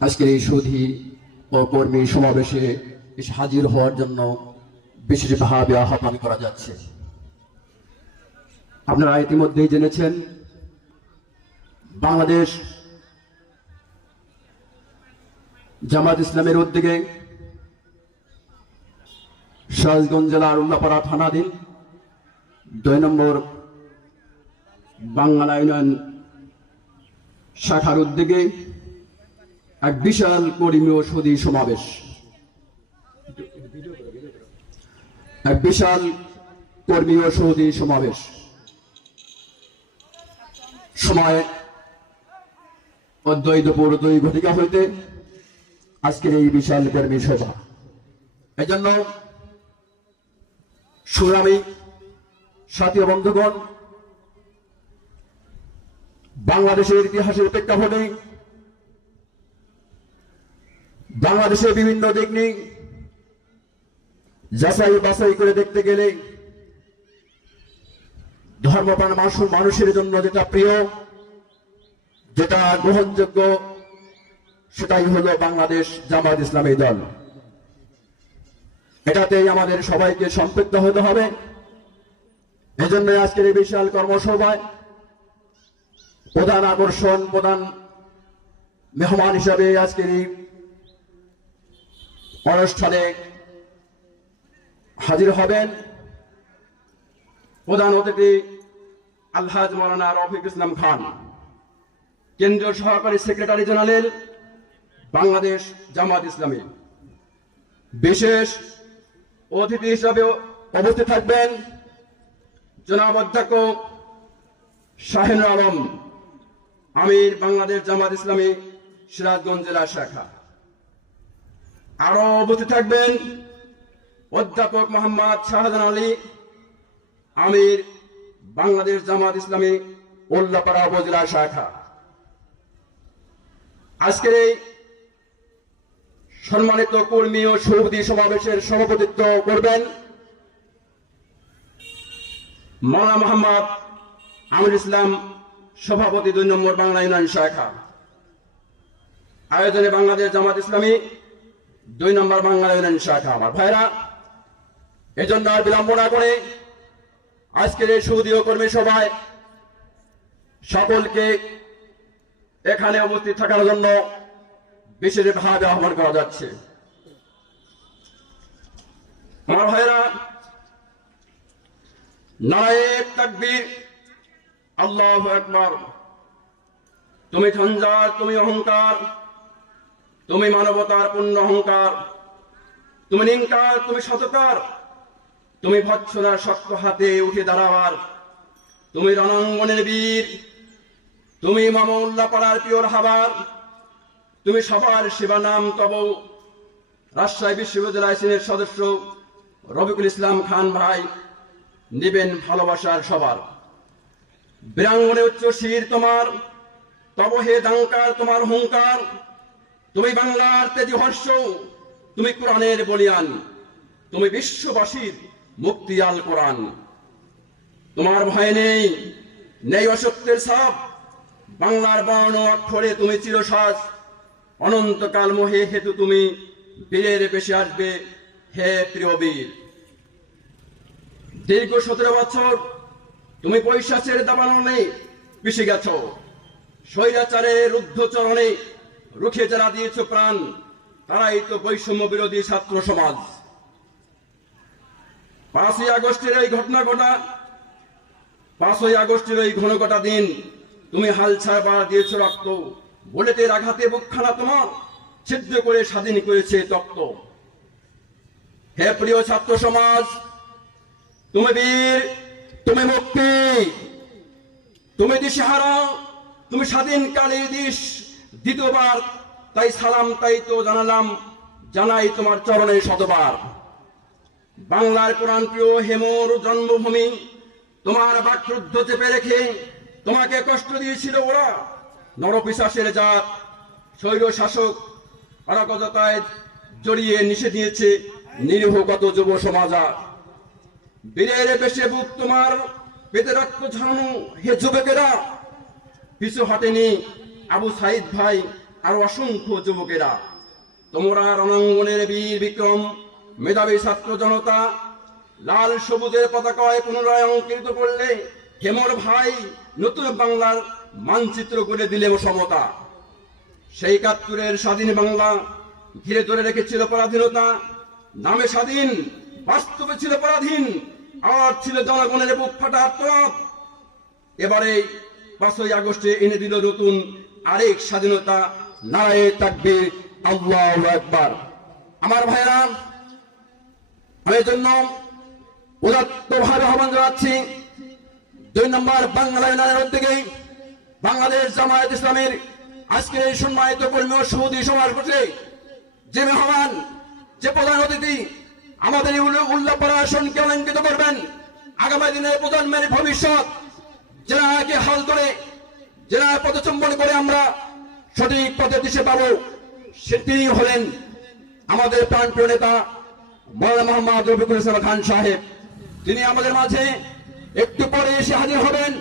আজকের এই সুধী ও কর্মী সমাবেশে হাজির হওয়ার জন্য বিশেষভাবে আহ্বান করা যাচ্ছে। আপনারা ইতিমধ্যেই জেনেছেন, বাংলাদেশ জামাত ইসলামের উদ্যোগে সিরাজগঞ্জ জেলার উল্লাপাড়া থানাধীন 2 নম্বর বাংলা ইউনিয়ন শাখার উদ্যোগে এক বিশাল কর্মী ও সুধী সমাবেশ, সময় দুপুর 2 ঘটিকা হইতে আজকের এই বিশাল কর্মী সভা। এজন্য সংগ্রামী সাথী বন্ধুগণ, বাংলাদেশের ইতিহাসের প্রেক্ষাপটে বাংলাদেশের বিভিন্ন দিক নিয়ে যাচাই বাছাই করে দেখতে গেলে ধর্মপ্রাণ মানুষের জন্য যেটা প্রিয়, যেটা গ্রহণযোগ্য, সেটাই হলো বাংলাদেশ জামাত ইসলামী দল। এটাতেই আমাদের সবাইকে সম্পৃক্ত হতে হবে। এজন্য আজকের এই বিশাল কর্মসভায় প্রধান আকর্ষণ, প্রধান মেহমান হিসাবে আজকের এই অনুষ্ঠানে হাজির হবেন প্রধান অতিথি আলহাজ মাওলানা রফিক ইসলাম খান, কেন্দ্রীয় সহকারী সেক্রেটারি জেনারেল বাংলাদেশ জামাত ইসলামী। বিশেষ অতিথি হিসাবে উপস্থিত থাকবেন জনাব অধ্যক্ষ শাহিনুর আলম, আমির বাংলাদেশ জামাত ইসলামী সিরাজগঞ্জ জেলা শাখা। আরো উপস্থিত থাকবেন অধ্যাপক মোহাম্মদ শাহজাহান আলী, আমির বাংলাদেশ জামাত ইসলামী উল্লাপাড়া উপজেলা শাখা। আজকের এই সম্মানিত কর্মী ও সুধী সমাবেশের সভাপতিত্ব করবেন মাওলানা মোহাম্মদ আমির ইসলাম, সভাপতি 2 নম্বর বাংলা ইউনিয়ন শাখা। আয়োজনে বাংলাদেশ জামাত ইসলামী 2 নম্বর বাংলা ইউনিয়ন শাখা। আমার ভাইরা, এজন্য আর বিলম্ব না করে আজকের এই সুধী ও কর্মী সভায় সকলকে এখানে উপস্থিত থাকার জন্য বিশেষভাবে আহ্বান করা যাচ্ছে। আমার ভাইরা, নারায়ে তাকবীর, আল্লাহু আকবার। তুমি ঝঞ্ঝার, তুমি অহংকার, তুমি মানবতার পূর্ণ অহংকার, তুমি নিঙ্কার, তুমি সততার, তুমি ভৎসনার শক্ত হাতে উঠে দাঁড়াবার, তুমি রণাঙ্গনের বীর, তুমি মামুল্লাহ পাড়ার পিওর হাবার, তুমি সবার সেবা নাম তব। রাজশাহী বিশ্ববিদ্যালয় সিনেট সদস্য রফিকুল ইসলাম খান ভাই নিবেন ভালোবাসার সবার। বীরাঙ্গনে উচ্চ শির তোমার, তব হে দাঙ্কার তোমার হুঙ্কার, তুমি বাংলার তেজি হর্ষ, তুমি কোরআনের বলিয়ান, তুমি বিশ্ববাসীর মুক্তি আল কোরআন। তোমার ভয় নেই, নেই অসত্যের ছাপ, বাংলার বর্ণ অক্ষরে তুমি চিরসাজ, অনন্তকাল মোহে হেতু তুমি বীরের বেশে আসবে হে প্রিয় বীর। দীর্ঘ 17 বছর তুমি পৈশাচের দাবানলে পিষে গেছ, স্বৈরাচারের রুদ্ধ চরণে রুখে যারা দিয়েছ প্রাণ, তারাই তো বৈষম্য বিরোধী ছাত্র সমাজ। 5ই আগস্টের এই ঘন ঘটা দিন তুমি হাল ছাড়বার দিয়েছ রক্ত, বুলেটের আঘাতে বুকখানা তোমার ছিদ্র করে স্বাধীন করেছে তক্ত। হে প্রিয় ছাত্র সমাজ, তুমি বীর, তুমি মুক্তি, তুমি দিশেহারা, তুমি স্বাধীনকালে দিশ দ্বিতীয়বার। তাই সালাম, তাই তো জানালাম, জানাই তোমার চরণে শতবার। বাংলার কোরআন প্রিয় হেমর জন্মভূমি, তোমার বাকরুদ্ধ চেপে রেখে তোমাকে কষ্ট দিয়েছিল ওরা। নরপিশাচের জাত, স্বৈর শাসক অরাজকতায় জড়িয়ে নিষে দিয়েছে নিরীহ কত যুব সমাজ। বীরের বেশে বুক তোমার পেতে রক্ত ঝরানো হে যুবকেরা, পিছু হাটেনি আবু সাইদ ভাই, আর অসংখ্য যুবকেরা, তোমরা রণাঙ্গনের বীর বিক্রম, মেধাবী ছাত্র জনতা লাল সবুজের পতাকায় পুনরায় অঙ্কিত করলে হেমর ভাই নতুন বাংলার মানচিত্র করে দিলে সমতা। সেই ৭১-এর স্বাধীন বাংলা ঘিরে ধরে রেখেছিল পরাধীনতা, নামে স্বাধীন বাস্তবে ছিল পরাধীন, আর ছিল জনগণের বুক ফাটা আত্মনাদ। এবারে ৫ই আগস্টে এনে দিল নতুন আরেক স্বাধীনতা। নারায়ে তাকবীর, আল্লাহু আকবার। আমার ভাইরা, আমি এই জন্য উদাত্তভাবে আহ্বান জানাচ্ছি ২ নম্বর বাংলা ইউনিয়নের উদ্যোগে বাংলাদেশ জামায়াত ইসলামের আজকের এই সম্মানিত কর্মী ও সুধী সমাজ বসে যে মেহমান, যে প্রধান অতিথি আমাদের এই উল্লাপাড়া আসনকে অলঙ্কিত করবেন, আগামী দিনের প্রজন্মের ভবিষ্যৎ যারাকে হাল করে, যারা পদচুম্বন করে আমরা সঠিক পথে দিশে পাবো, সেটি হলেন আমাদের প্রাণপ্রিয় নেতা মাওলানা মোহাম্মদ রফিকুল ইসলাম খান সাহেব। তিনি আমাদের মাঝে একটু পরে এসে হাজির হবেন।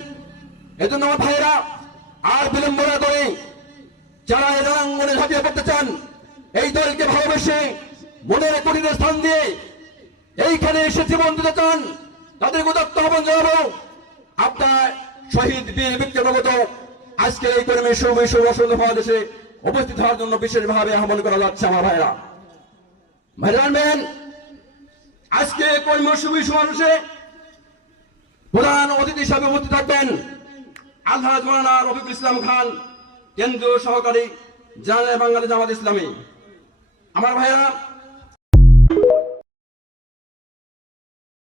এজন্য আমার ভাইয়েরা, আর বিলম্ব না করে যারা এই রণাঙ্গনে ঝাঁপিয়ে পড়তে চান, এই দলকে ভালোবেসে মনের কুটিরে স্থান দিয়ে এইখানে এসে জীবন দিতে চান, তাদের উদাত্ত আহ্বান জানাবো আপনার শহীদ বীর বিক্রমগত আজকের এই কর্মী দেশে উপস্থিত হওয়ার জন্য বিশেষভাবে আহ্বান করা যাচ্ছে। আমার ভাইরা, জানবেন আজকে কর্মী সমাবেশে প্রধান অতিথি হিসাবে উপস্থিত থাকবেন আলহাজ মাওলানা রফিকুল ইসলাম খান, কেন্দ্রীয় সহকারী জেনারেল বাংলাদেশ জামাত ইসলামী। আমার ভাইরা,